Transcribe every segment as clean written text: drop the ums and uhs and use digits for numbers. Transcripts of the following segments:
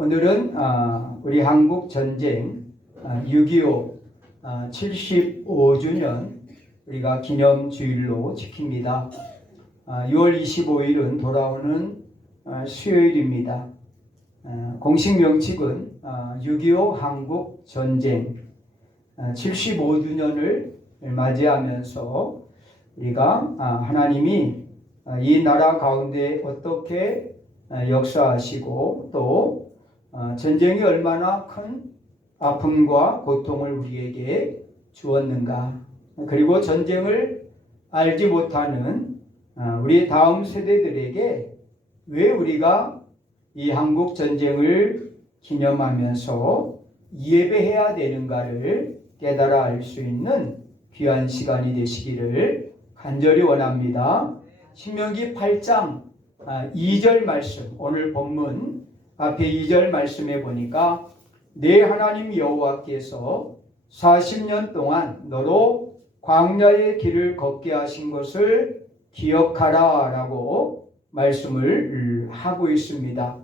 오늘은 우리 한국 전쟁 6.25 75주년 우리가 기념주일로 지킵니다. 6월 25일은 돌아오는 수요일입니다. 공식 명칭은 6.25 한국 전쟁 75주년을 맞이하면서 우리가 하나님이 이 나라 가운데 어떻게 역사하시고 또 전쟁이 얼마나 큰 아픔과 고통을 우리에게 주었는가, 그리고 전쟁을 알지 못하는 우리 다음 세대들에게 왜 우리가 이 한국 전쟁을 기념하면서 예배해야 되는가를 깨달아 알 수 있는 귀한 시간이 되시기를 간절히 원합니다. 신명기 8장 2절 말씀, 오늘 본문 앞에 2절 말씀에 보니까 내 하나님 여호와께서 40년 동안 너로 광야의 길을 걷게 하신 것을 기억하라 라고 말씀을 하고 있습니다.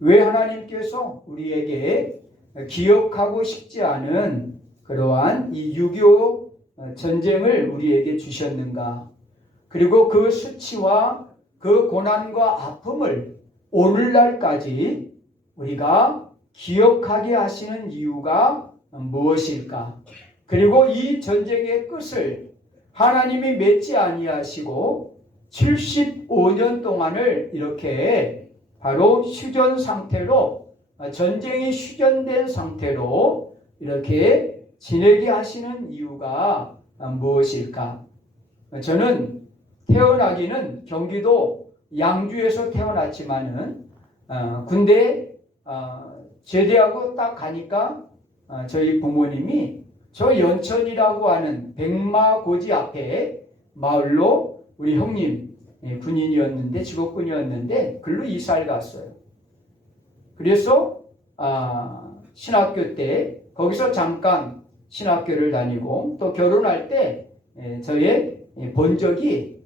왜 하나님께서 우리에게 기억하고 싶지 않은 그러한 이 6.25 전쟁을 우리에게 주셨는가, 그리고 그 수치와 그 고난과 아픔을 오늘날까지 우리가 기억하게 하시는 이유가 무엇일까? 그리고 이 전쟁의 끝을 하나님이 맺지 아니하시고 75년 동안을 이렇게 바로 휴전 상태로, 전쟁이 휴전된 상태로 이렇게 지내게 하시는 이유가 무엇일까? 저는 태어나기는 경기도 양주에서 태어났지만은 군대 제대하고 딱 가니까 저희 부모님이 저 연천이라고 하는 백마고지 앞에 마을로 우리 형님 군인이었는데, 직업군이었는데 글로 이사를 갔어요. 그래서 신학교 때 거기서 잠깐 신학교를 다니고 또 결혼할 때 저의 본적이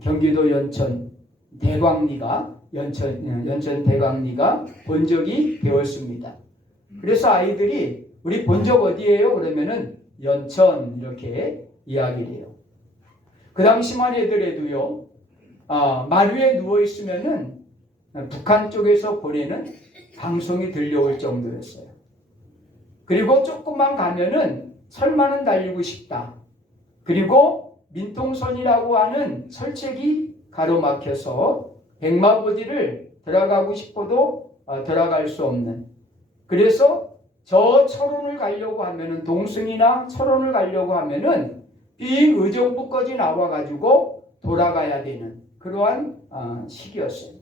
경기도 연천 대광리가 연천 대광리가 본적이 되었습니다. 그래서 아이들이 우리 본적 어디예요? 그러면은 연천 이렇게 이야기를 해요. 그 당시만 해더라도요, 말 위에 누워 있으면은 북한 쪽에서 보내는 방송이 들려올 정도였어요. 그리고 조금만 가면은 철만은 달리고 싶다. 그리고 민통선이라고 하는 철책이 가로막혀서 백마고지를 들어가고 싶어도 들어갈 수 없는, 그래서 저 철원을 가려고 하면은, 동승이나 철원을 가려고 하면은 비의정부까지 나와가지고 돌아가야 되는 그러한 시기였어요.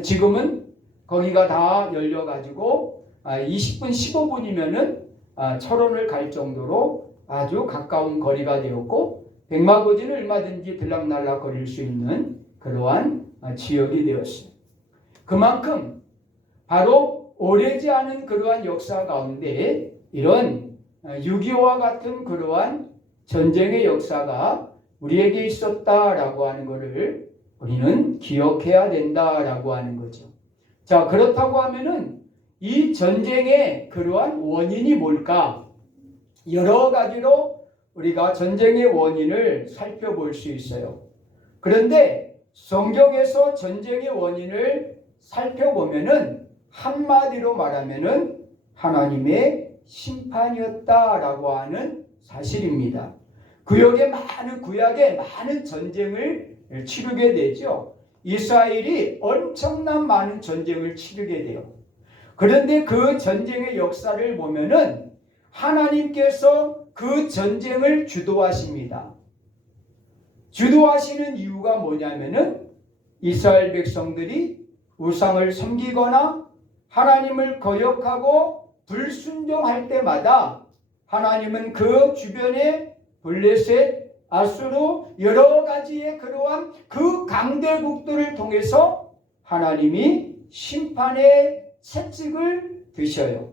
지금은 거기가 다 열려가지고 20분 15분이면은 철원을 갈 정도로 아주 가까운 거리가 되었고, 백마고지는 얼마든지 들락날락 거릴 수 있는 그러한 지역이 되었어요. 그만큼 바로 오래지 않은 그러한 역사 가운데 이런 6.25와 같은 그러한 전쟁의 역사가 우리에게 있었다라고 하는 것을 우리는 기억해야 된다라고 하는 거죠. 자, 그렇다고 하면은 이 전쟁의 그러한 원인이 뭘까? 여러 가지로 우리가 전쟁의 원인을 살펴볼 수 있어요. 그런데 성경에서 전쟁의 원인을 살펴보면은 한마디로 말하면은 하나님의 심판이었다라고 하는 사실입니다. 구약에 많은 전쟁을 치르게 되죠. 이스라엘이 엄청난 많은 전쟁을 치르게 돼요. 그런데 그 전쟁의 역사를 보면은 하나님께서 그 전쟁을 주도하십니다. 주도하시는 이유가 뭐냐면은 이스라엘 백성들이 우상을 섬기거나 하나님을 거역하고 불순종할 때마다 하나님은 그 주변에 블레셋, 아수르 여러 가지의 그러한 그 강대국들을 통해서 하나님이 심판의 채찍을 드셔요.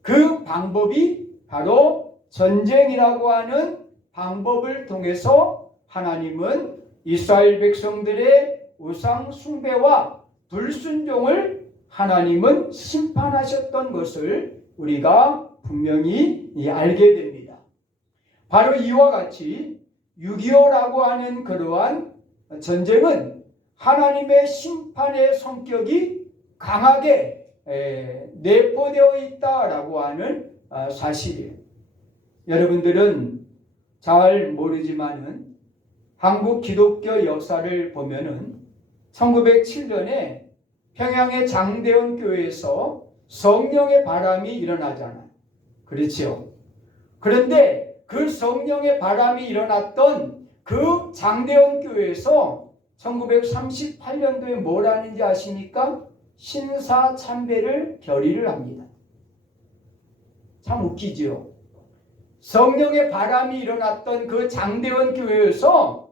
그 방법이 바로 전쟁이라고 하는 방법을 통해서 하나님은 이스라엘 백성들의 우상 숭배와 불순종을 하나님은 심판하셨던 것을 우리가 분명히 알게 됩니다. 바로 이와 같이 6.25라고 하는 그러한 전쟁은 하나님의 심판의 성격이 강하게 내포되어 있다라고 하는 사실이에요. 여러분들은 잘 모르지만은 한국 기독교 역사를 보면은 1907년에 평양의 장대원 교회에서 성령의 바람이 일어나잖아요. 그렇죠? 그런데 그 성령의 바람이 일어났던 그 장대원 교회에서 1938년도에 뭘 하는지 아십니까? 신사참배를 결의를 합니다. 참 웃기죠? 성령의 바람이 일어났던 그 장대원 교회에서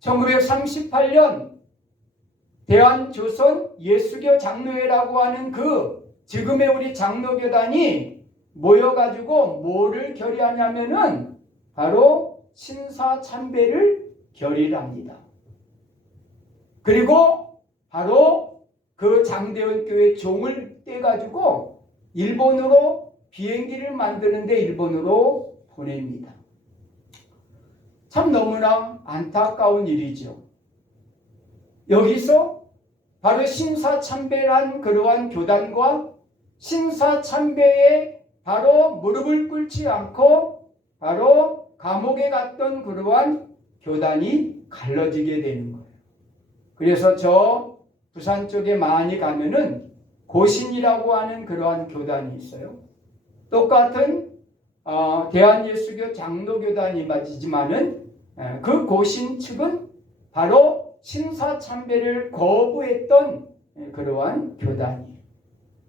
1938년 대한조선 예수교 장로회라고 하는 그 지금의 우리 장로교단이 모여가지고 뭐를 결의하냐면은 바로 신사참배를 결의를 합니다. 그리고 바로 그 장대원 교회 종을 떼가지고 일본으로 비행기를 만드는데 일본으로 보냅니다. 참 너무나 안타까운 일이죠. 여기서 바로 신사참배란 그러한 교단과 신사참배에 바로 무릎을 꿇지 않고 바로 감옥에 갔던 그러한 교단이 갈라지게 되는 거예요. 그래서 저 부산 쪽에 많이 가면은 고신이라고 하는 그러한 교단이 있어요. 똑같은 대한예수교 장로교단이 맞지만은 그 고신 측은 바로 신사참배를 거부했던 그러한 교단이에요.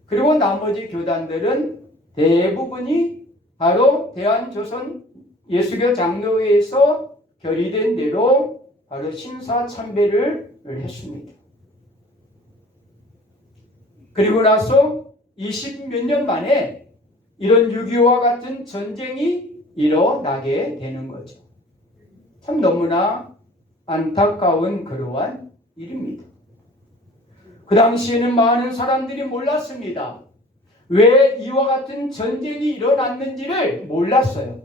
그리고 나머지 교단들은 대부분이 바로 대한조선 예수교 장로회에서 결의된 대로 바로 신사참배를 했습니다. 그리고 나서 20몇 년 만에 이런 6.25와 같은 전쟁이 일어나게 되는 거죠. 참 너무나 안타까운 그러한 일입니다. 그 당시에는 많은 사람들이 몰랐습니다. 왜 이와 같은 전쟁이 일어났는지를 몰랐어요.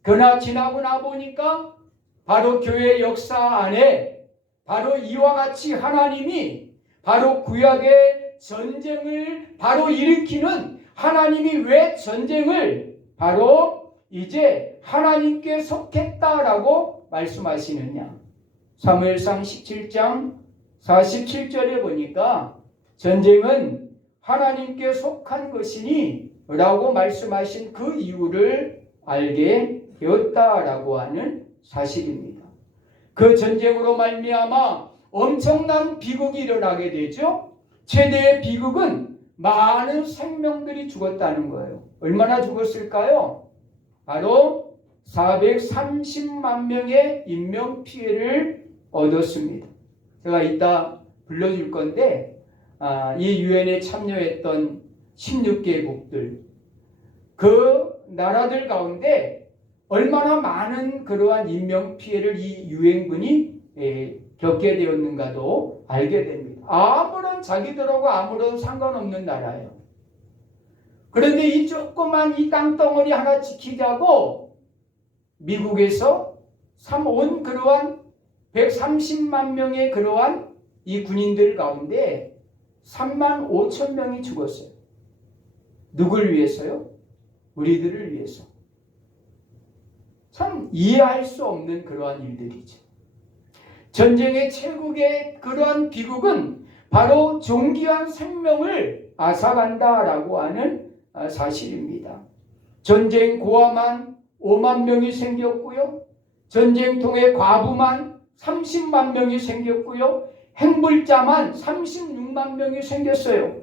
그러나 지나고 나 보니까 바로 교회 역사 안에 바로 이와 같이 하나님이 바로 구약의 전쟁을 바로 일으키는 하나님이 왜 전쟁을 바로 이제 하나님께 속했다라고 말씀하시느냐. 사무엘상 17장 47절에 보니까 전쟁은 하나님께 속한 것이니 라고 말씀하신 그 이유를 알게 되었다라고 하는 사실입니다. 그 전쟁으로 말미암아 엄청난 비극이 일어나게 되죠. 최대의 비극은 많은 생명들이 죽었다는 거예요. 얼마나 죽었을까요? 바로 430만 명의 인명피해를 얻었습니다. 제가 이따 불러줄 건데 이 유엔에 참여했던 16개국들 그 나라들 가운데 얼마나 많은 그러한 인명피해를 이 유엔군이 겪게 되었는가도 알게 됩니다. 아무런 자기들하고 아무런 상관없는 나라예요. 그런데 이 조그만 이 땅덩어리 하나 지키자고 미국에서 온 그러한 130만 명의 그러한 이 군인들 가운데 3만 5천 명이 죽었어요. 누굴 위해서요? 우리들을 위해서. 참 이해할 수 없는 그러한 일들이죠. 전쟁의 최고의 그러한 비극은 바로 존귀한 생명을 앗아간다라고 하는 사실입니다. 전쟁 고아만 5만 명이 생겼고요. 전쟁통에 과부만 30만 명이 생겼고요. 행불자만 36만 명이 생겼어요.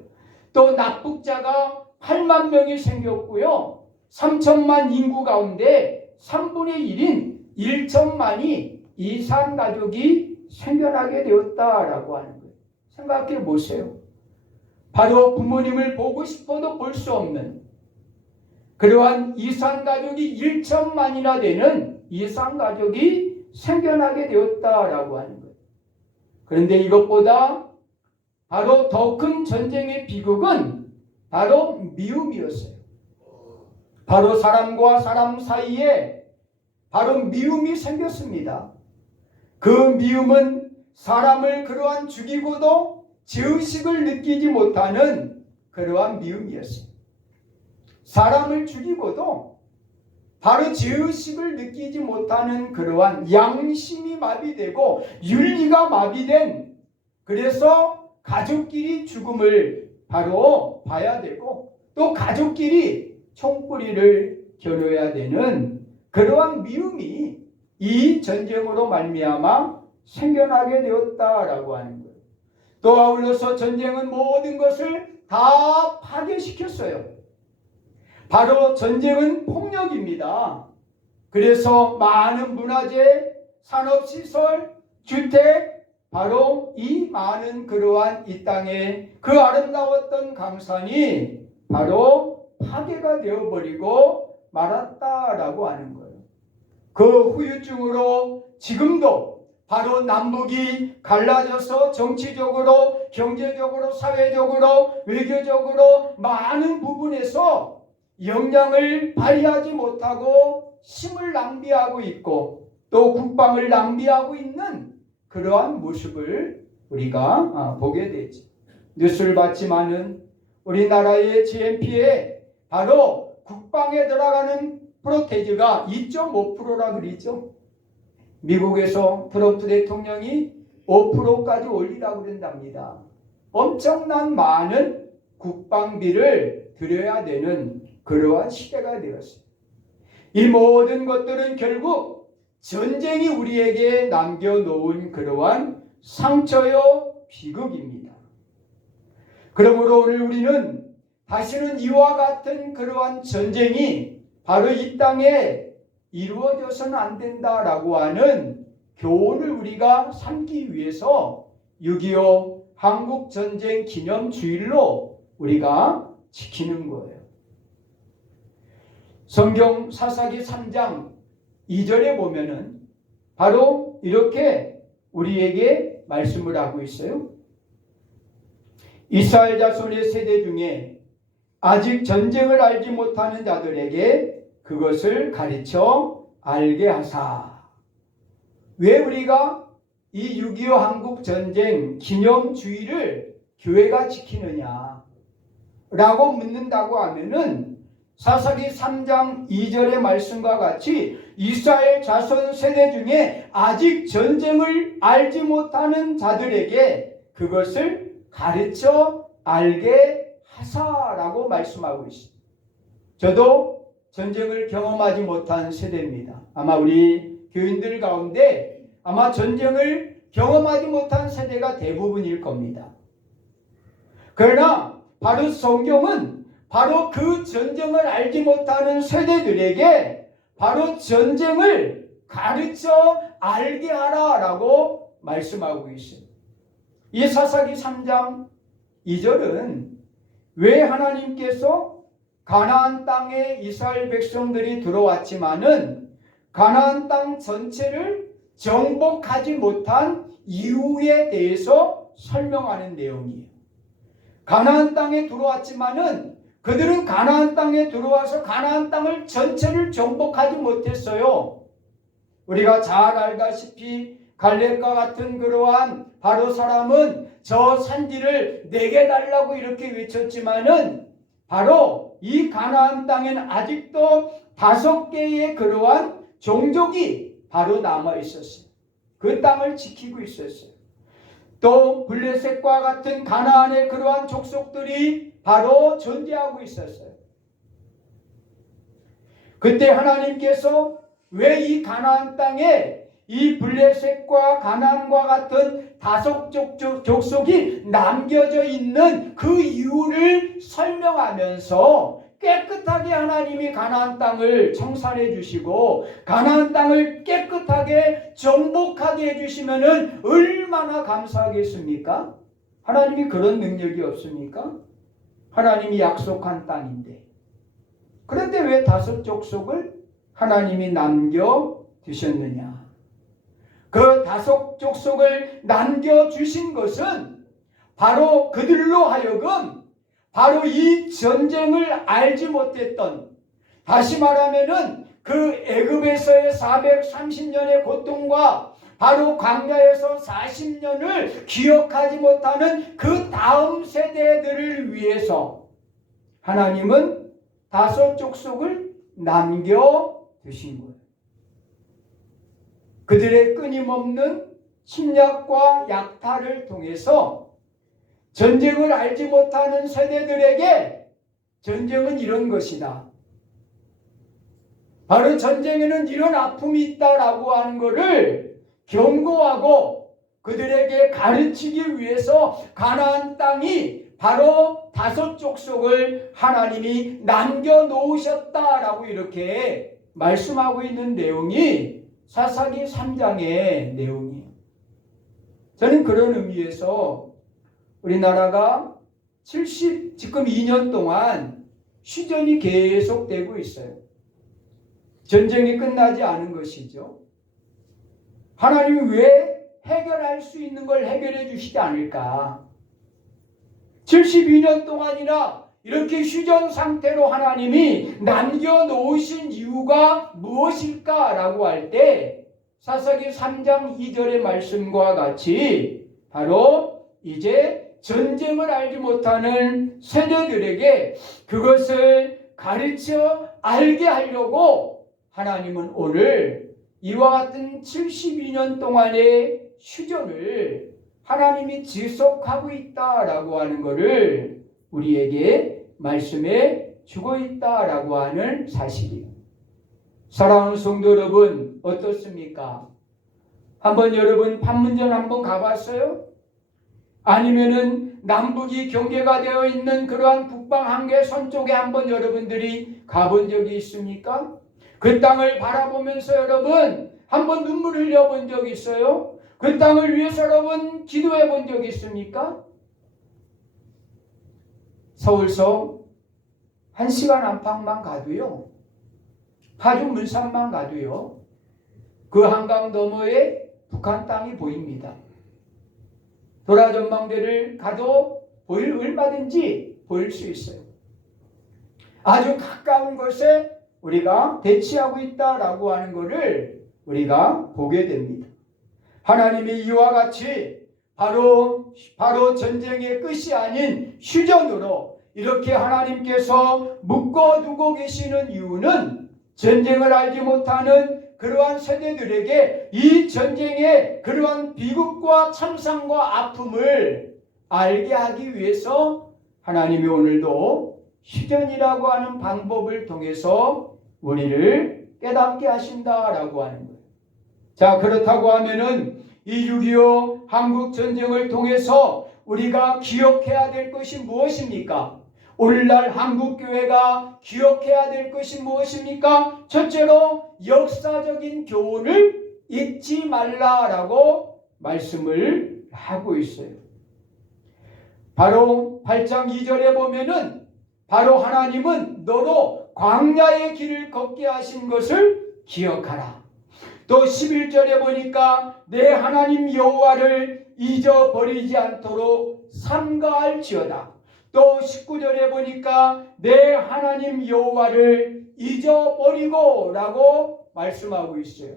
또 납북자가 8만 명이 생겼고요. 3천만 인구 가운데 3분의 1인 1천만이 이산 가족이 생겨나게 되었다라고 하는 거예요. 생각해 보세요. 바로 부모님을 보고 싶어도 볼 수 없는 그러한 이산 가족이 1천만이나 되는 이산 가족이 생겨나게 되었다라고 하는 거예요. 그런데 이것보다 바로 더 큰 전쟁의 비극은 바로 미움이었어요. 바로 사람과 사람 사이에 바로 미움이 생겼습니다. 그 미움은 사람을 그러한 죽이고도 죄의식을 느끼지 못하는 그러한 미움이었어요. 사람을 죽이고도 바로 죄의식을 느끼지 못하는 그러한 양심이 마비되고 윤리가 마비된, 그래서 가족끼리 죽음을 바로 봐야 되고 또 가족끼리 총뿌리를 겨눠야 되는 그러한 미움이 이 전쟁으로 말미암아 생겨나게 되었다라고 하는 거예요. 또 아울러서 전쟁은 모든 것을 다 파괴시켰어요. 바로 전쟁은 폭력입니다. 그래서 많은 문화재, 산업시설, 주택, 바로 이 많은 그러한 이 땅에 그 아름다웠던 강산이 바로 파괴가 되어버리고 말았다라고 하는 거예요. 그 후유증으로 지금도 바로 남북이 갈라져서 정치적으로, 경제적으로, 사회적으로, 외교적으로 많은 부분에서 역량을 발휘하지 못하고 힘을 낭비하고 있고 또 국방을 낭비하고 있는 그러한 모습을 우리가 보게 되죠. 뉴스를 봤지만은 우리나라의 GNP에 바로 국방에 들어가는 프로테이지가 2.5%라 그러죠. 미국에서 트럼프 대통령이 5%까지 올리라고 그런답니다. 엄청난 많은 국방비를 들여야 되는 그러한 시대가 되었어요. 이 모든 것들은 결국 전쟁이 우리에게 남겨놓은 그러한 상처요 비극입니다. 그러므로 오늘 우리는 다시는 이와 같은 그러한 전쟁이 바로 이 땅에 이루어져서는 안 된다라고 하는 교훈을 우리가 삼기 위해서 6.25 한국전쟁 기념주일로 우리가 지키는 거예요. 성경 사사기 3장 2절에 보면은 바로 이렇게 우리에게 말씀을 하고 있어요. 이스라엘 자손의 세대 중에 아직 전쟁을 알지 못하는 자들에게 그것을 가르쳐 알게 하사. 왜 우리가 이 6.25 한국전쟁 기념주의를 교회가 지키느냐 라고 묻는다고 하면은 사사기 3장 2절의 말씀과 같이 이스라엘 자손 세대 중에 아직 전쟁을 알지 못하는 자들에게 그것을 가르쳐 알게 하사라고 말씀하고 있습니다. 저도 전쟁을 경험하지 못한 세대입니다. 아마 우리 교인들 가운데 아마 전쟁을 경험하지 못한 세대가 대부분일 겁니다. 그러나 바로 성경은 바로 그 전쟁을 알지 못하는 세대들에게 바로 전쟁을 가르쳐 알게 하라라고 말씀하고 있습니다. 이 사사기 3장 2절은 왜 하나님께서 가나안 땅에 이스라엘 백성들이 들어왔지만은 가나안 땅 전체를 정복하지 못한 이유에 대해서 설명하는 내용이에요. 가나안 땅에 들어왔지만은 그들은 가나안 땅에 들어와서 가나안 땅을 전체를 정복하지 못했어요. 우리가 잘 알다시피 갈렙과 같은 그러한 바로 사람은 저 산지를 내게 달라고 이렇게 외쳤지만은 바로 이 가나안 땅에는 아직도 5개의 그러한 종족이 바로 남아 있었어요. 그 땅을 지키고 있었어요. 또 블레셋과 같은 가나안의 그러한 족속들이 바로 존재하고 있었어요. 그때 하나님께서 왜 이 가나안 땅에 이 블레셋과 가나안과 같은 5 족속이 남겨져 있는 그 이유를 설명하면서 깨끗하게 하나님이 가나안 땅을 청산해 주시고 가나안 땅을 깨끗하게 정복하게 해주시면은 얼마나 감사하겠습니까? 하나님이 그런 능력이 없습니까? 하나님이 약속한 땅인데. 그런데 왜 5 족속을 하나님이 남겨두셨느냐? 그 5 족속을 남겨주신 것은 바로 그들로 하여금 바로 이 전쟁을 알지 못했던, 다시 말하면은 그 애굽에서의 430년의 고통과 바로 광야에서 40년을 기억하지 못하는 그 다음 세대들을 위해서 하나님은 다섯 족속을 남겨두신 거예요. 그들의 끊임없는 침략과 약탈을 통해서 전쟁을 알지 못하는 세대들에게 전쟁은 이런 것이다, 바로 전쟁에는 이런 아픔이 있다라고 하는 것을 경고하고 그들에게 가르치기 위해서 가나안 땅이 바로 다섯 족속을 하나님이 남겨놓으셨다라고 이렇게 말씀하고 있는 내용이 사사기 3장의 내용이에요. 저는 그런 의미에서 우리나라가 지금 2년 동안 휴전이 계속되고 있어요. 전쟁이 끝나지 않은 것이죠. 하나님이 왜 해결할 수 있는 걸 해결해 주시지 않을까? 72년 동안이나 이렇게 휴전 상태로 하나님이 남겨놓으신 이유가 무엇일까라고 할 때 사사기 3장 2절의 말씀과 같이 바로 이제 전쟁을 알지 못하는 세대들에게 그것을 가르쳐 알게 하려고 하나님은 오늘 이와 같은 72년 동안의 휴전을 하나님이 지속하고 있다라고 하는 것을 우리에게 말씀해 주고 있다라고 하는 사실이에요. 사랑하는 성도 여러분, 어떻습니까? 한번 여러분 판문점 한번 가봤어요? 아니면은 남북이 경계가 되어 있는 그러한 북방 한계선 쪽에 한번 여러분들이 가본 적이 있습니까? 그 땅을 바라보면서 여러분 한번 눈물 흘려본 적 있어요? 그 땅을 위해서 여러분 기도해 본 적 있습니까? 서울서 1시간 안팎만 가도요, 파주 문산만 가도요, 그 한강 너머에 북한 땅이 보입니다. 도라전망대를 가도 얼마든지 보일 수 있어요. 아주 가까운 곳에 우리가 대치하고 있다라고 하는 것을 우리가 보게 됩니다. 하나님이 이와 같이 바로 전쟁의 끝이 아닌 휴전으로 이렇게 하나님께서 묶어두고 계시는 이유는 전쟁을 알지 못하는 그러한 세대들에게 이 전쟁의 그러한 비극과 참상과 아픔을 알게 하기 위해서 하나님이 오늘도 휴전이라고 하는 방법을 통해서 우리를 깨닫게 하신다라고 하는 거예요. 자, 그렇다고 하면은 이 6.25 한국 전쟁을 통해서 우리가 기억해야 될 것이 무엇입니까? 오늘날 한국교회가 기억해야 될 것이 무엇입니까? 첫째로 역사적인 교훈을 잊지 말라라고 말씀을 하고 있어요. 바로 8장 2절에 보면은 바로 하나님은 너로 광야의 길을 걷게 하신 것을 기억하라. 또 11절에 보니까 내 하나님 여호와를 잊어버리지 않도록 삼가할지어다. 또 19절에 보니까 내 하나님 여호와를 잊어버리고 라고 말씀하고 있어요.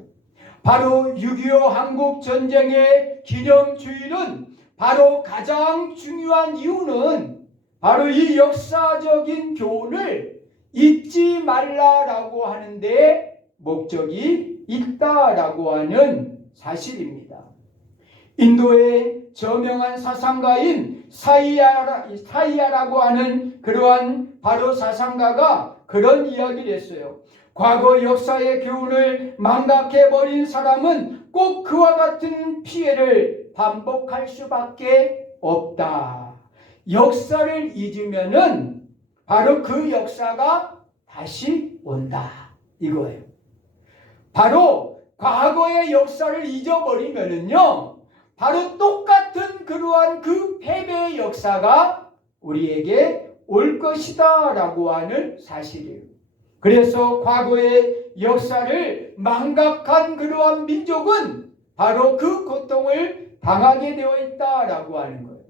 바로 6.25 한국 전쟁의 기념주일은 바로 가장 중요한 이유는 바로 이 역사적인 교훈을 잊지 말라라고 하는데 목적이 있다라고 하는 사실입니다. 인도의 저명한 사상가인 사이야라고 하는 그러한 바로 사상가가 그런 이야기를 했어요. 과거 역사의 교훈을 망각해버린 사람은 꼭 그와 같은 피해를 반복할 수밖에 없다. 역사를 잊으면은 바로 그 역사가 다시 온다. 이거예요. 바로 과거의 역사를 잊어버리면은요, 바로 똑같은 그러한 그 패배의 역사가 우리에게 올 것이다 라고 하는 사실이에요. 그래서 과거의 역사를 망각한 그러한 민족은 바로 그 고통을 당하게 되어 있다라고 하는 거예요.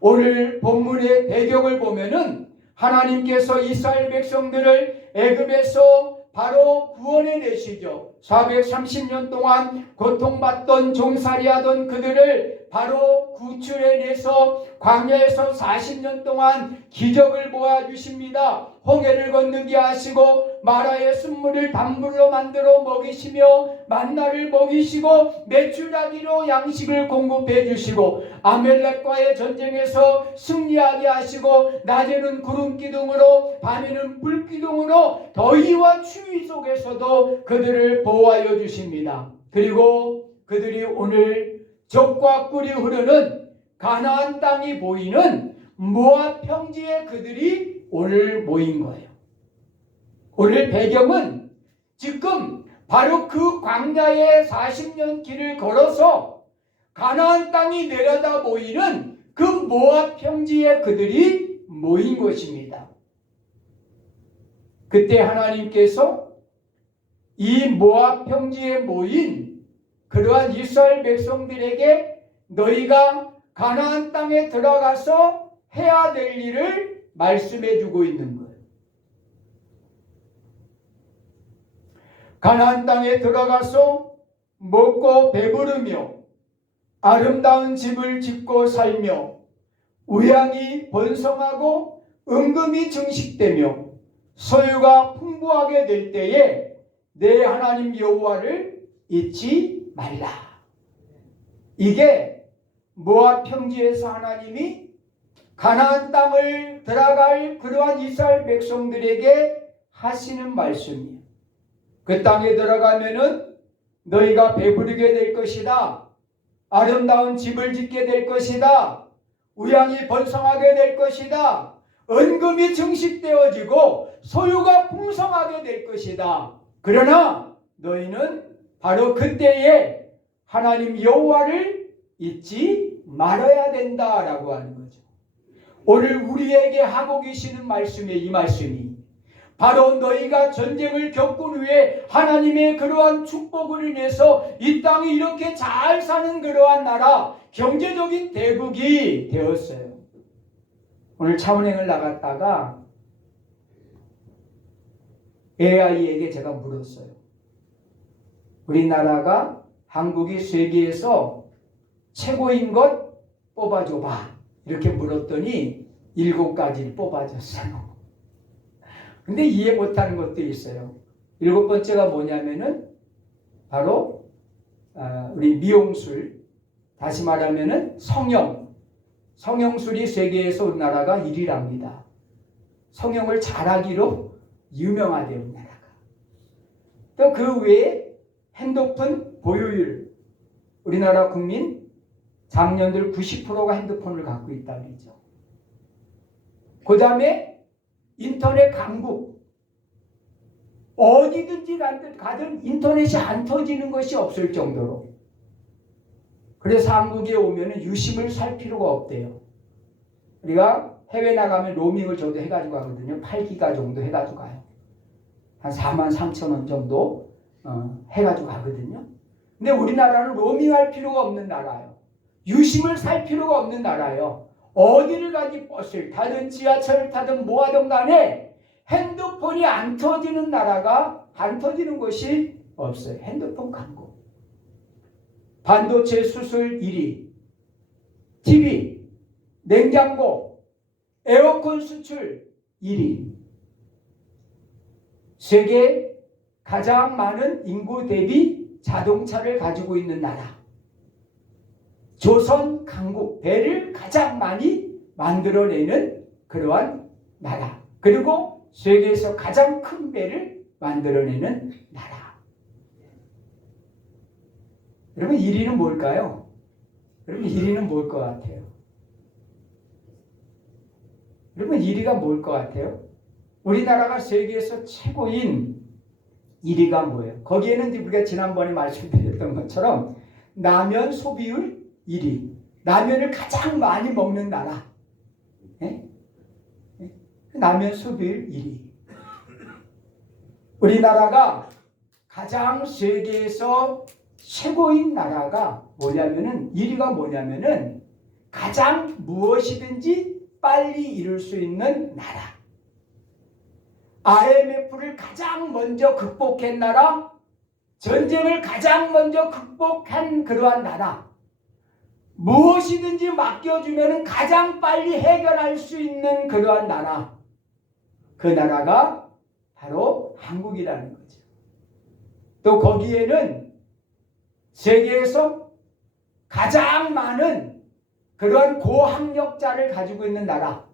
오늘 본문의 배경을 보면은 하나님께서 이스라엘 백성들을 애굽에서 바로 구원해 내시죠. 430년 동안 고통받던 종살이하던 그들을 바로 구출해내서 광야에서 40년 동안 기적을 보여주십니다. 홍해를 건너게 하시고 마라의 순물을 단물로 만들어 먹이시며 만나를 먹이시고 메추라기로 양식을 공급해 주시고 아멜렉과의 전쟁에서 승리하게 하시고 낮에는 구름 기둥으로 밤에는 불 기둥으로 더위와 추위 속에서도 그들을 보호하여 주십니다. 그리고 그들이 오늘 적과 꿀이 흐르는 가나안 땅이 보이는 모압 평지에 그들이 오늘 모인 거예요. 오늘 배경은 지금 바로 그 광야의 40년 길을 걸어서 가나안 땅이 내려다 보이는 그 모압 평지에 그들이 모인 것입니다. 그때 하나님께서 이 모압 평지에 모인 그러한 이스라엘 백성들에게 너희가 가나안 땅에 들어가서 해야 될 일을 말씀해 주고 있는 거예요. 가나안 땅에 들어가서 먹고 배부르며 아름다운 집을 짓고 살며 우양이 번성하고 은금이 증식되며 소유가 풍부하게 될 때에 내 하나님 여호와를 잊지 말라. 이게 모압 평지에서 하나님이 가나안 땅을 들어갈 그러한 이스라엘 백성들에게 하시는 말씀이에요. 그 땅에 들어가면은 너희가 배부르게 될 것이다. 아름다운 집을 짓게 될 것이다. 우양이 번성하게 될 것이다. 은금이 증식되어지고 소유가 풍성하게 될 것이다. 그러나 너희는 바로 그때에 하나님 여호와를 잊지 말아야 된다라고 하는 거죠. 오늘 우리에게 하고 계시는 말씀이 이 말씀이 바로 너희가 전쟁을 겪은 후에 하나님의 그러한 축복을 인해서 이 땅이 이렇게 잘 사는 그러한 나라, 경제적인 대국이 되었어요. 오늘 차원행을 나갔다가 AI에게 제가 물었어요. 우리나라가 한국이 세계에서 최고인 것 뽑아줘봐. 이렇게 물었더니 7가지를 뽑아줬어요. 근데 이해 못하는 것도 있어요. 7번째가 뭐냐면은 바로 우리 미용술, 다시 말하면은 성형술이 세계에서 우리나라가 1위랍니다. 성형을 잘하기로 유명하대요, 우리나라가. 또 그 외에 핸드폰 보유율, 우리나라 국민 장년들 90%가 핸드폰을 갖고 있다고 그러죠. 그 다음에 인터넷 강국, 어디든지 가든 인터넷이 안 터지는 것이 없을 정도로. 그래서 한국에 오면 유심을 살 필요가 없대요. 우리가 해외 나가면 로밍을 저도 해가지고 가거든요. 8기가 정도 해가지고 가요. 한 43,000원 정도 해가지고 가거든요. 근데 우리나라는 로밍할 필요가 없는 나라예요. 유심을 살 필요가 없는 나라예요. 어디를 가지 버스를 타든 지하철을 타든 뭐 하든 간에 핸드폰이 안 터지는 나라가 안 터지는 것이 없어요. 핸드폰 광고. 반도체 수출 1위, TV, 냉장고, 에어컨 수출 1위. 세계 가장 많은 인구 대비 자동차를 가지고 있는 나라. 조선 강국, 배를 가장 많이 만들어내는 그러한 나라. 그리고 세계에서 가장 큰 배를 만들어내는 나라. 여러분 1위는 뭘까요? 여러분 1위는 뭘 것 같아요? 여러분 1위가 뭘 것 같아요? 우리나라가 세계에서 최고인 1위가 뭐예요? 거기에는 우리가 지난번에 말씀드렸던 것처럼 라면 소비율 1위. 라면을 가장 많이 먹는 나라. 네? 라면 소비율 1위. 우리나라가 가장 세계에서 최고인 나라가 뭐냐면은 1위가 뭐냐면은 가장 무엇이든지 빨리 이룰 수 있는 나라. IMF를 가장 먼저 극복한 나라, 전쟁을 가장 먼저 극복한 그러한 나라, 무엇이든지 맡겨주면 가장 빨리 해결할 수 있는 그러한 나라, 그 나라가 바로 한국이라는 거죠. 또 거기에는 세계에서 가장 많은 그런 고학력자를 가지고 있는 나라,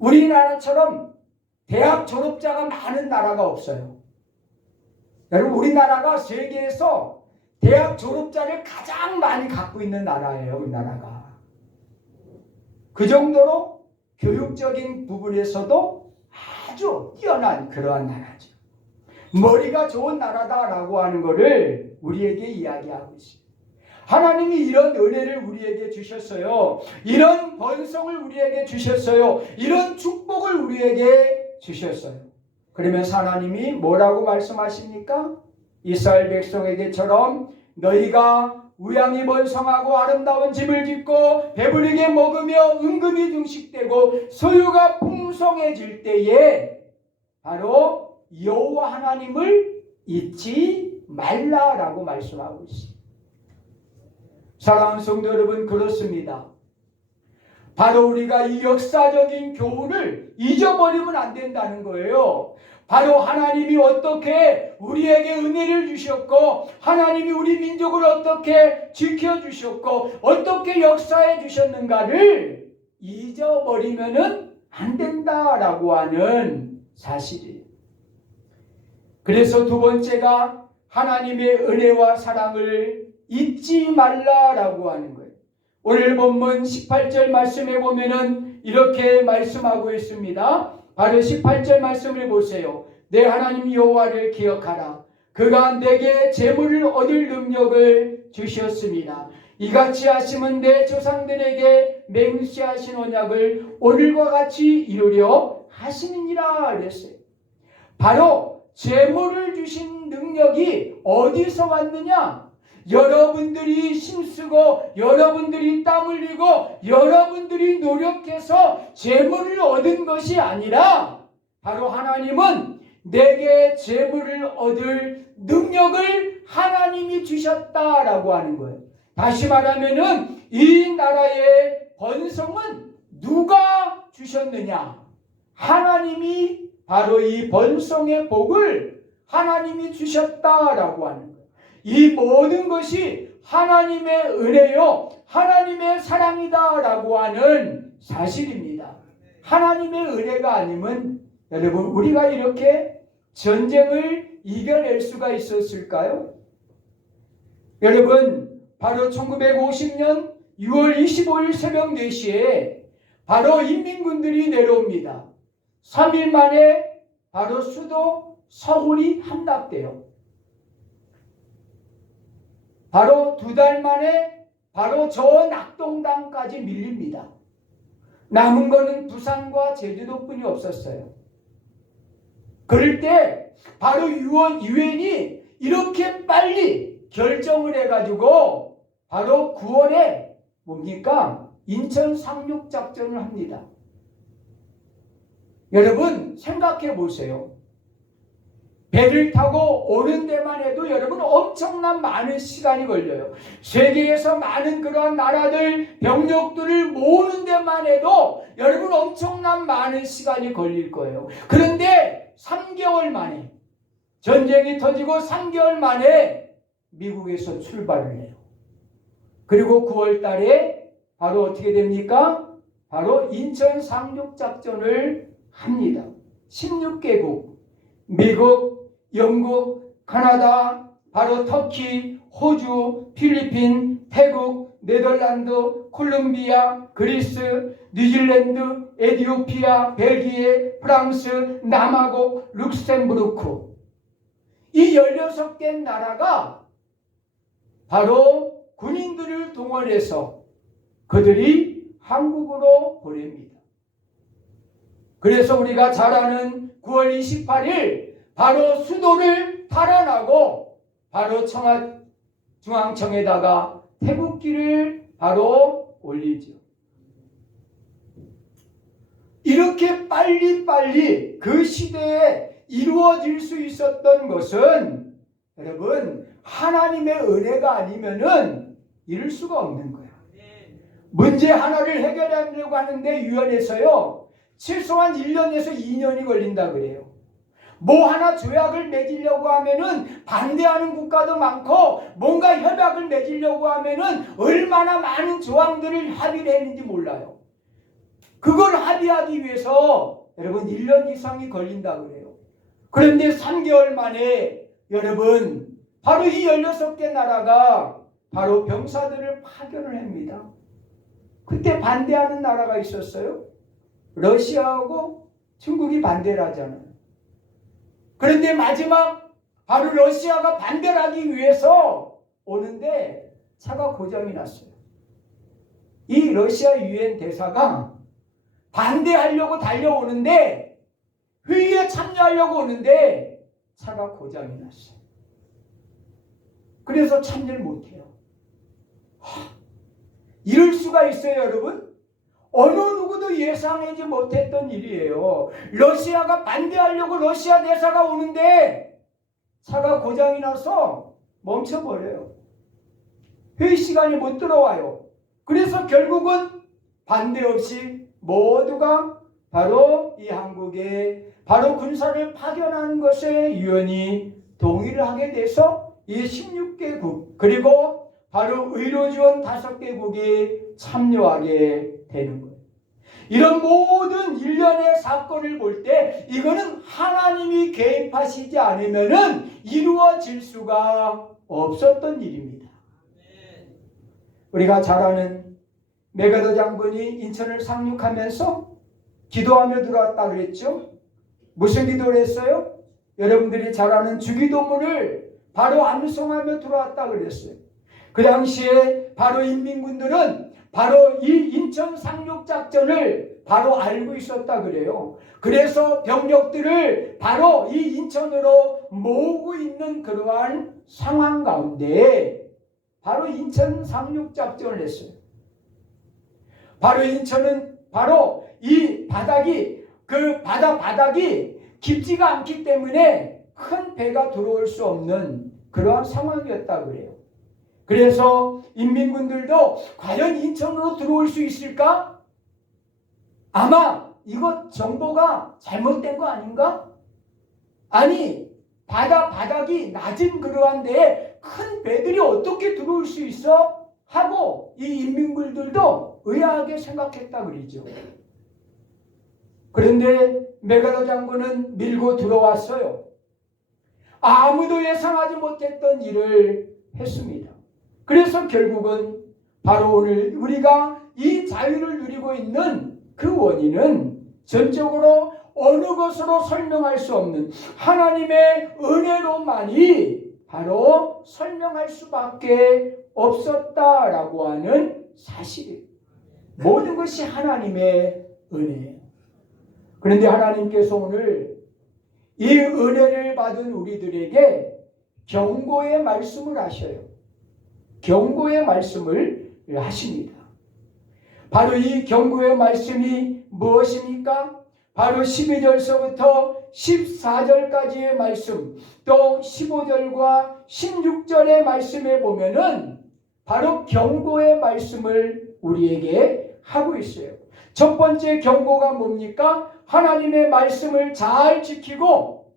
우리나라처럼 대학 졸업자가 많은 나라가 없어요. 여러분, 우리나라가 세계에서 대학 졸업자를 가장 많이 갖고 있는 나라예요. 우리나라가. 그 정도로 교육적인 부분에서도 아주 뛰어난 그러한 나라죠. 머리가 좋은 나라다라고 하는 것을 우리에게 이야기하고 있습니다. 하나님이 이런 은혜를 우리에게 주셨어요. 이런 번성을 우리에게 주셨어요. 이런 축복을 우리에게 주셨어요. 그러면서 하나님이 뭐라고 말씀하십니까? 이스라엘 백성에게처럼 너희가 우양이 번성하고 아름다운 집을 짓고 배부르게 먹으며 은금이 증식되고 소유가 풍성해질 때에 바로 여호와 하나님을 잊지 말라라고 말씀하고 있습니다. 사랑하는 성도 여러분, 그렇습니다. 바로 우리가 이 역사적인 교훈을 잊어버리면 안 된다는 거예요. 바로 하나님이 어떻게 우리에게 은혜를 주셨고, 하나님이 우리 민족을 어떻게 지켜주셨고, 어떻게 역사해 주셨는가를 잊어버리면 안 된다라고 하는 사실이에요. 그래서 두 번째가 하나님의 은혜와 사랑을 잊지 말라라고 하는 거예요. 오늘 본문 18절 말씀에 보면은 이렇게 말씀하고 있습니다. 바로 18절 말씀을 보세요. 내 하나님 여호와를 기억하라. 그가 내게 재물을 얻을 능력을 주셨습니다. 이같이 하심은 내 조상들에게 맹세하신 언약을 오늘과 같이 이루려 하시느니라 그랬어요. 바로 재물을 주신 능력이 어디서 왔느냐? 여러분들이 힘쓰고 여러분들이 땀 흘리고 여러분들이 노력해서 재물을 얻은 것이 아니라 바로 하나님은 내게 재물을 얻을 능력을 하나님이 주셨다라고 하는 거예요. 다시 말하면은 이 나라의 번성은 누가 주셨느냐? 하나님이 바로 이 번성의 복을 하나님이 주셨다라고 하는 거예요. 이 모든 것이 하나님의 은혜요, 하나님의 사랑이다라고 하는 사실입니다. 하나님의 은혜가 아니면 여러분, 우리가 이렇게 전쟁을 이겨낼 수가 있었을까요? 여러분, 바로 1950년 6월 25일 새벽 4시에 바로 인민군들이 내려옵니다. 3일 만에 바로 수도 서울이 함락돼요. 바로 2달 만에 바로 저 낙동강까지 밀립니다. 남은 거는 부산과 제주도뿐이 없었어요. 그럴 때 바로 유엔이 이렇게 빨리 결정을 해가지고 바로 9월에 뭡니까? 인천 상륙작전을 합니다. 여러분 생각해 보세요. 배를 타고 오는 데만 해도 여러분 엄청난 많은 시간이 걸려요. 세계에서 많은 그러한 나라들, 병력들을 모으는 데만 해도 여러분 엄청난 많은 시간이 걸릴 거예요. 그런데 3개월 만에, 전쟁이 터지고 3개월 만에 미국에서 출발을 해요. 그리고 9월 달에 바로 어떻게 됩니까? 바로 인천 상륙작전을 합니다. 16개국, 미국, 영국, 카나다, 바로 터키, 호주, 필리핀, 태국, 네덜란드, 콜롬비아, 그리스, 뉴질랜드, 에티오피아, 벨기에, 프랑스, 남아공, 룩셈부르크, 이 16개 나라가 바로 군인들을 동원해서 그들이 한국으로 보냅니다. 그래서 우리가 잘 아는 9월 28일 바로 수도를 탈환하고 바로 중앙청에다가 태극기를 바로 올리죠. 이렇게 빨리빨리 그 시대에 이루어질 수 있었던 것은 여러분 하나님의 은혜가 아니면은 이룰 수가 없는 거예요. 문제 하나를 해결하려고 하는데 유엔에서요 최소한 1년에서 2년이 걸린다 그래요. 뭐 하나 조약을 맺으려고 하면은 반대하는 국가도 많고 뭔가 협약을 맺으려고 하면은 얼마나 많은 조항들을 합의를 했는지 몰라요. 그걸 합의하기 위해서 여러분 1년 이상이 걸린다 그래요. 그런데 3개월 만에 여러분 바로 이 16개 나라가 바로 병사들을 파견을 합니다. 그때 반대하는 나라가 있었어요. 러시아하고 중국이 반대를 하잖아요. 그런데 마지막 바로 러시아가 반대를 하기 위해서 오는데 차가 고장이 났어요. 이 러시아 유엔 대사가 반대하려고 달려오는데 회의에 참여하려고 오는데 차가 고장이 났어요. 그래서 참여를 못해요. 이럴 수가 있어요, 여러분? 어느 누구도 예상하지 못했던 일이에요. 러시아가 반대하려고 러시아 대사가 오는데 차가 고장이 나서 멈춰버려요. 회의 시간이 못 들어와요. 그래서 결국은 반대 없이 모두가 바로 이 한국에 바로 군사를 파견하는 것에 유엔이 동의를 하게 돼서 이 16개국 그리고 바로 의료지원 5개국이 참여하게 되는 거예요. 이런 모든 일련의 사건을 볼 때 이거는 하나님이 개입하시지 않으면은 이루어질 수가 없었던 일입니다. 우리가 잘 아는 메가더 장군이 인천을 상륙하면서 기도하며 들어왔다 그랬죠. 무슨 기도를 했어요? 여러분들이 잘 아는 주기도문을 바로 암송하며 들어왔다 그랬어요. 그 당시에 바로 인민군들은 바로 이 인천 상륙 작전을 바로 알고 있었다 그래요. 그래서 병력들을 바로 이 인천으로 모으고 있는 그러한 상황 가운데 바로 인천 상륙 작전을 했어요. 바로 인천은 바로 이 바닥이 그 바닥이 깊지가 않기 때문에 큰 배가 들어올 수 없는 그러한 상황이었다 그래요. 그래서 인민군들도 과연 인천으로 들어올 수 있을까? 아마 이거 정보가 잘못된 거 아닌가? 아니 바닥이 낮은 그러한 데에 큰 배들이 어떻게 들어올 수 있어? 하고 이 인민군들도 의아하게 생각했다 그러죠. 그런데 메가더 장군은 밀고 들어왔어요. 아무도 예상하지 못했던 일을 했습니다. 그래서 결국은 바로 오늘 우리가 이 자유를 누리고 있는 그 원인은 전적으로 어느 것으로 설명할 수 없는 하나님의 은혜로만이 바로 설명할 수밖에 없었다라고 하는 사실이에요. 모든 것이 하나님의 은혜예요. 그런데 하나님께서 오늘 이 은혜를 받은 우리들에게 경고의 말씀을 하셔요. 경고의 말씀을 하십니다. 바로 이 경고의 말씀이 무엇입니까? 바로 12절서부터 14절까지의 말씀, 또 15절과 16절의 말씀에 보면은 바로 경고의 말씀을 우리에게 하고 있어요. 첫 번째 경고가 뭡니까? 하나님의 말씀을 잘 지키고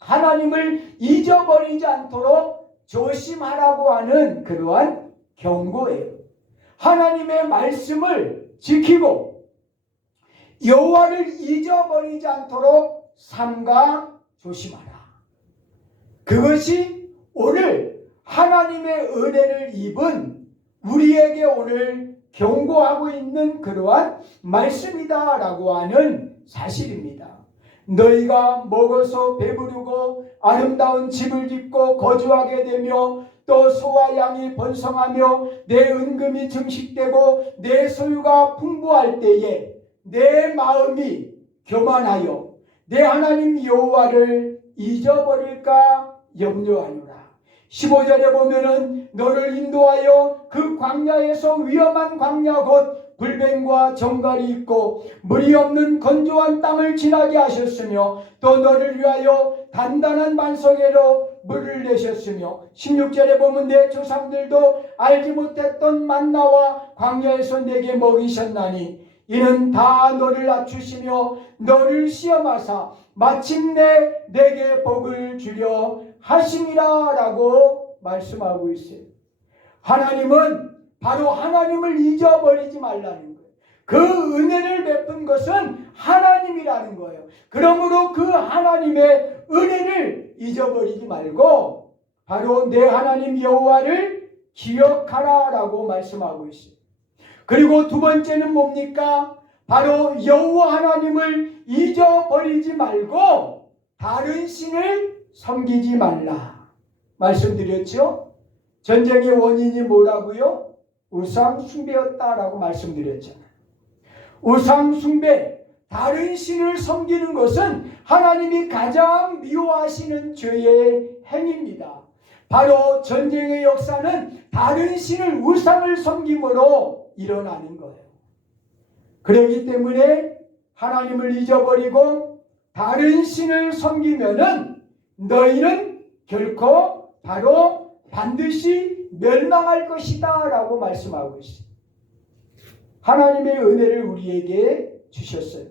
하나님을 잊어버리지 않도록 조심하라고 하는 그러한 경고예요. 하나님의 말씀을 지키고 여호와를 잊어버리지 않도록 삼가 조심하라. 그것이 오늘 하나님의 은혜를 입은 우리에게 오늘 경고하고 있는 그러한 말씀이다라고 하는 사실입니다. 너희가 먹어서 배부르고 아름다운 집을 짓고 거주하게 되며 또 소와 양이 번성하며 내 은금이 증식되고 내 소유가 풍부할 때에 내 마음이 교만하여 내 하나님 여호와를 잊어버릴까 염려하노라. 15절에 보면은 너를 인도하여 그 광야에서 위험한 광야 곧 불뱀과 정갈이 있고 물이 없는 건조한 땅을 지나게 하셨으며 또 너를 위하여 단단한 반석에로 물을 내셨으며 16절에 보면 내 조상들도 알지 못했던 만나와 광야에서 내게 먹이셨나니 이는 다 너를 낮추시며 너를 시험하사 마침내 내게 복을 주려 하심이라 라고 말씀하고 있어요. 하나님은 바로 하나님을 잊어버리지 말라는 거예요. 그 은혜를 베푼 것은 하나님이라는 거예요. 그러므로 그 하나님의 은혜를 잊어버리지 말고 바로 내 하나님 여호와를 기억하라 라고 말씀하고 있어요. 그리고 두 번째는 뭡니까? 바로 여호와 하나님을 잊어버리지 말고 다른 신을 섬기지 말라 말씀드렸죠. 전쟁의 원인이 뭐라고요? 우상 숭배였다라고 말씀드렸잖아요. 우상 숭배, 다른 신을 섬기는 것은 하나님이 가장 미워하시는 죄의 행위입니다. 바로 전쟁의 역사는 다른 신을 우상을 섬김으로 일어나는 거예요. 그렇기 때문에 하나님을 잊어버리고 다른 신을 섬기면은 너희는 결코 바로 반드시 멸망할 것이다 라고 말씀하고 있어요. 하나님의 은혜를 우리에게 주셨어요.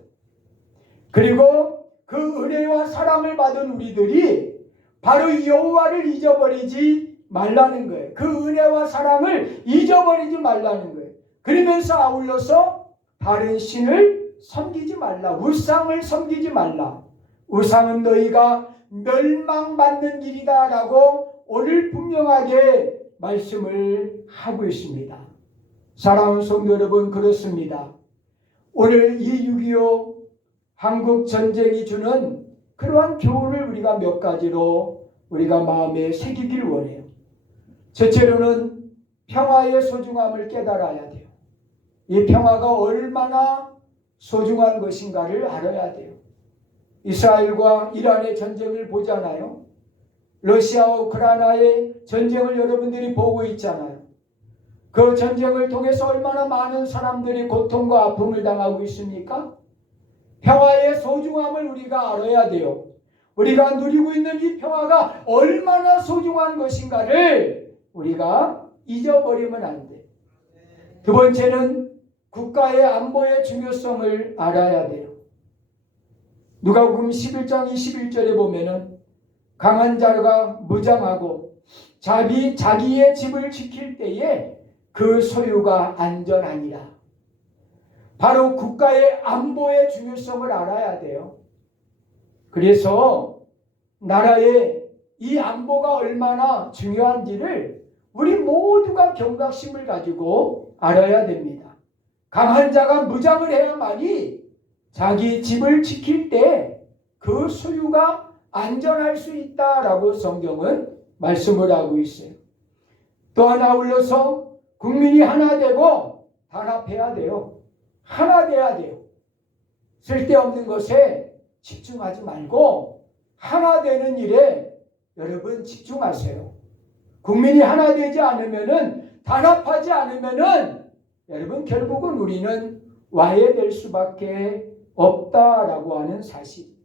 그리고 그 은혜와 사랑을 받은 우리들이 바로 여호와를 잊어버리지 말라는 거예요. 그 은혜와 사랑을 잊어버리지 말라는 거예요. 그러면서 아울러서 다른 신을 섬기지 말라. 우상을 섬기지 말라. 우상은 너희가 멸망받는 길이다 라고 오늘 분명하게 말씀을 하고 있습니다. 사랑하는 성도 여러분, 그렇습니다. 오늘 이 6.25 한국 전쟁이 주는 그러한 교훈을 우리가 몇 가지로 우리가 마음에 새기길 원해요. 첫째로는 평화의 소중함을 깨달아야 돼요. 이 평화가 얼마나 소중한 것인가를 알아야 돼요. 이스라엘과 이란의 전쟁을 보잖아요. 러시아와 우크라이나의 전쟁을 여러분들이 보고 있잖아요. 그 전쟁을 통해서 얼마나 많은 사람들이 고통과 아픔을 당하고 있습니까? 평화의 소중함을 우리가 알아야 돼요. 우리가 누리고 있는 이 평화가 얼마나 소중한 것인가를 우리가 잊어버리면 안 돼요. 두 번째는 국가의 안보의 중요성을 알아야 돼요. 누가복음 11장 21절에 보면은 강한 자가 무장하고 자기의 집을 지킬 때에 그 소유가 안전하니라. 바로 국가의 안보의 중요성을 알아야 돼요. 그래서 나라의 이 안보가 얼마나 중요한지를 우리 모두가 경각심을 가지고 알아야 됩니다. 강한 자가 무장을 해야만이 자기 집을 지킬 때 그 소유가 안전할 수 있다라고 성경은 말씀을 하고 있어요. 또 하나 올려서 국민이 하나 되고 단합해야 돼요. 하나 돼야 돼요. 쓸데없는 것에 집중하지 말고 하나 되는 일에 여러분 집중하세요. 국민이 하나 되지 않으면은, 단합하지 않으면은 여러분 결국은 우리는 와해될 수밖에 없다라고 하는 사실.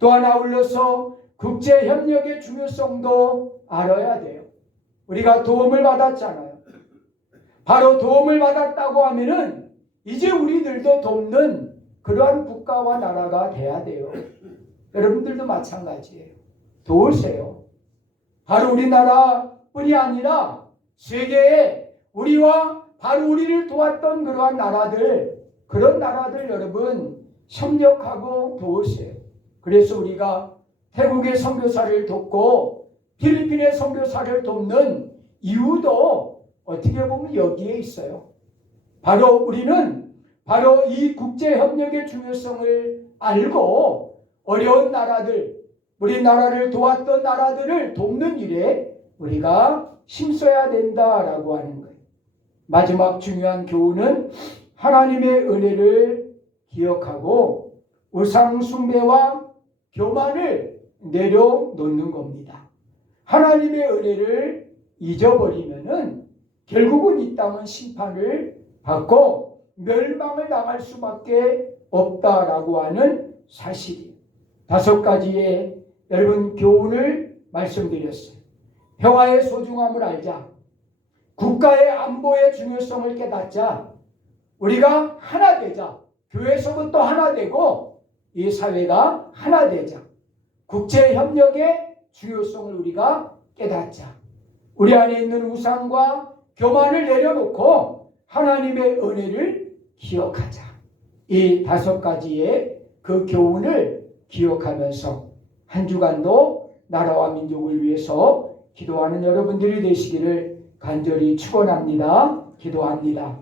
또 하나 올려서 국제협력의 중요성도 알아야 돼요. 우리가 도움을 받았잖아요. 바로 도움을 받았다고 하면은 이제 우리들도 돕는 그러한 국가와 나라가 돼야 돼요. 여러분들도 마찬가지예요. 도우세요. 바로 우리나라뿐이 아니라 세계에 우리와 바로 우리를 도왔던 그러한 나라들, 그런 나라들 여러분 협력하고 도우세요. 그래서 우리가 태국의 선교사를 돕고 필리핀의 선교사를 돕는 이유도 어떻게 보면 여기에 있어요. 바로 우리는 바로 이 국제협력의 중요성을 알고 어려운 나라들, 우리 나라를 도왔던 나라들을 돕는 일에 우리가 힘써야 된다라고 하는 거예요. 마지막 중요한 교훈은 하나님의 은혜를 기억하고 우상 숭배와 교만을 내려놓는 겁니다. 하나님의 은혜를 잊어버리면은 결국은 이 땅은 심판을 받고 멸망을 당할 수밖에 없다라고 하는 사실이 5가지의 여러분 교훈을 말씀드렸어요. 평화의 소중함을 알자. 국가의 안보의 중요성을 깨닫자. 우리가 하나 되자. 교회 속은 하나 되고 이 사회가 하나 되자. 국제협력의 중요성을 우리가 깨닫자. 우리 안에 있는 우상과 교만을 내려놓고 하나님의 은혜를 기억하자. 이 5가지의 그 교훈을 기억하면서 한 주간도 나라와 민족을 위해서 기도하는 여러분들이 되시기를 간절히 축원합니다. 기도합니다.